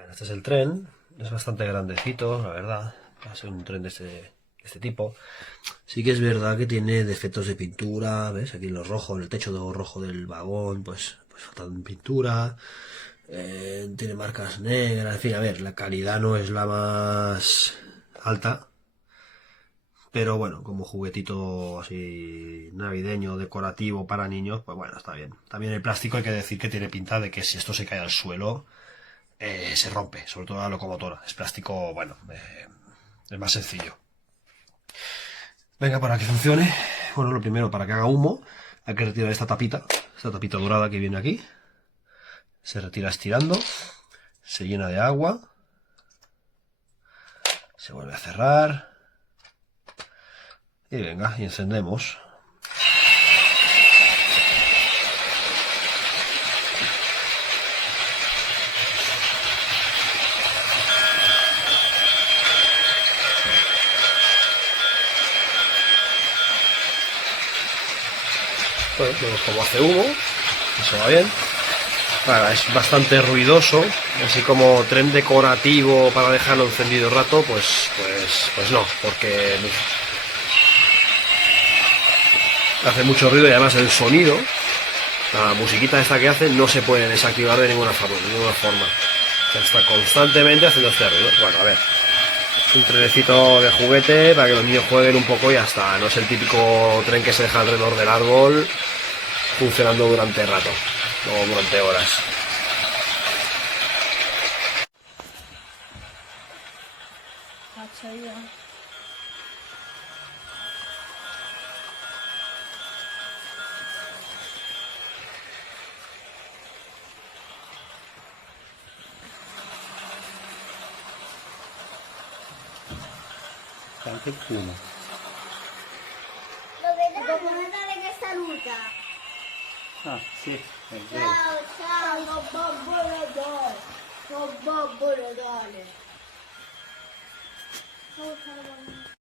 Bueno, este es el tren, es bastante grandecito, la verdad, va a ser un tren de este tipo. Sí que es verdad que tiene defectos de pintura, ¿ves? Aquí en lo rojo, en el techo rojo del vagón, pues falta pintura, tiene marcas negras, en fin, a ver, la calidad no es la más alta, pero bueno, como juguetito así navideño, decorativo para niños, pues bueno, está bien. También el plástico hay que decir que tiene pinta de que si esto se cae al suelo, se rompe, sobre todo la locomotora. Es plástico, bueno, es más sencillo. Venga, para que funcione, bueno, lo primero, para que haga humo, hay que retirar esta tapita dorada que viene aquí. Se retira estirando, se llena de agua, se vuelve a cerrar y venga, y encendemos. Bueno, vemos cómo hace humo, eso va bien. Bueno, es bastante ruidoso, así como tren decorativo para dejarlo encendido un rato, pues no, porque hace mucho ruido y además el sonido, la musiquita esta que hace, no se puede desactivar de ninguna forma. O sea, está constantemente haciendo este ruido. Bueno, a ver, es un trenecito de juguete para que los niños jueguen un poco y ya está. No es el típico tren que se deja alrededor del árbol funcionando durante rato, o durante horas. Anche fumo. Lo vedo come dare che saluta. Ah, sì, è vero. Ciao, ciao, Babbo Natale. Babbo Natale.